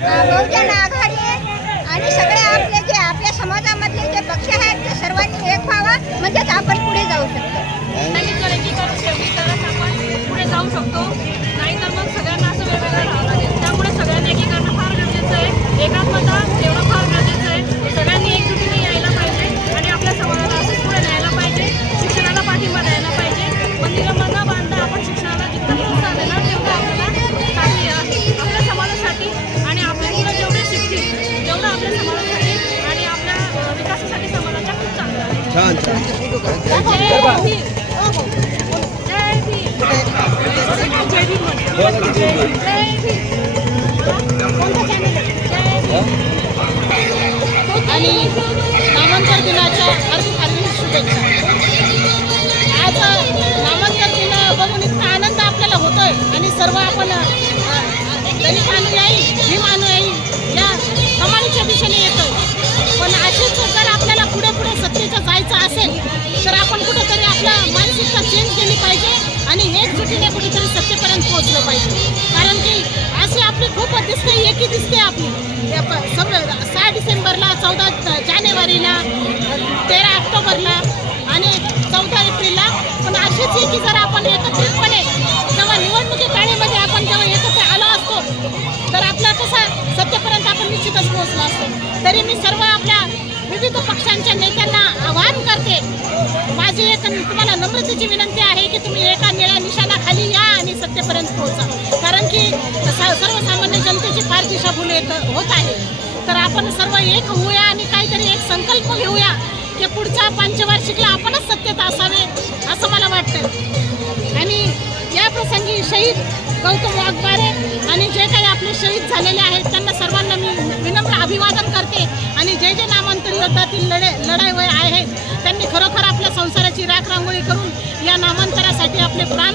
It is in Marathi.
बहुजन आघाडी आणि सगळे आपले जे आपल्या समाजामधले जे पक्ष आहेत ते सर्वांनी एक व्हावं, म्हणजेच आपण पुढे जाऊ शकतो. पुढे जाऊ शकतो, नाहीतर मग सगळ्यांना असं वेगवेगळं राहावं लागेल. त्यामुळे सगळ्यांनी एकीकरण फार गरजेचं आहे. एकात्मता ठेवणं फार गरजेचं आहे. सगळ्यांनी एकजुटीने यायला पाहिजे आणि आपल्या समाजाला असंच पुढे न्यायला पाहिजे. शिक्षणाला पाठिंबा द्यायला पाहिजे. मंदिरं न बांधता आपण शिक्षणाला जितकं प्रोत्साहन देणार तेवढं आपल्याला चांगली आहे आपल्या समाजासाठी. आणि आपल्या मुलं जेवढे शिकतील तेवढं आपल्या समाजासाठी आणि आपल्या विकासासाठी समाजाच्या खूप चांगलं आहे. छान छान. आणि नामांतर दिनाच्या हार्दिक शुभेच्छा. आज नामांतर दिन बघून इतका आनंद आपल्याला होतोय आणि सर्व आपण दलित अनुयायी भीम अनुयायी या कमानीच्या दिशेने येतोय. पण अशीच जर आपल्याला पुढे पुढे सत्तेचं जायचं असेल तर आपण कुठेतरी आपल्या मानसिकता चेंज केली पाहिजे आणि एकजुटीने कुठेतरी सत्तेपर्यंत पोहोचलं पाहिजे. कारण की अशी आपली खूप दिसते, एकी दिसते आपली 6 डिसेंबरला, 14 जानेवारीला, 13 ऑक्टोबरला आणि 14 एप्रिलला. पण अशीच एकी जर आपण एकत्रितपणे जेव्हा निवडणुकी काळामध्ये आपण जेव्हा एकत्र आलो असतो तर आपला कसा सत्तेपर्यंत आपण निश्चितच पोहोचलो असतो. तरी मी सर्व आपल्या विविध पक्षांच्या नेत्यांना आवाहन करते. माझी एक तुम्हाला नम्रतेची विनंती आहे की तुम्ही एका निळ्या निशाणाखाली या आणि सत्तेपर्यंत पोहोचा. कारण की सर्वसामान्य जनतेची फार दिशाभूल होत आहे. तर आपण सर्व एक होऊया आणि काहीतरी एक संकल्प घेऊया की पुढच्या पंचवार्षिकला आपणच सत्तेत असावे असं मला वाटतं. आणि या प्रसंगी शहीद गौतम वाघमारे आणि जे काही आपले शहीद झालेले आहेत त्यांना सर्वांना मी विनम्र अभिवादन करते. आणि जे जे नामांतर युद्धातील लढाई आहेत त्यांनी खरोखर आपल्या संसाराची राख रांगोळी करून या नामांतरासाठी आपले प्राण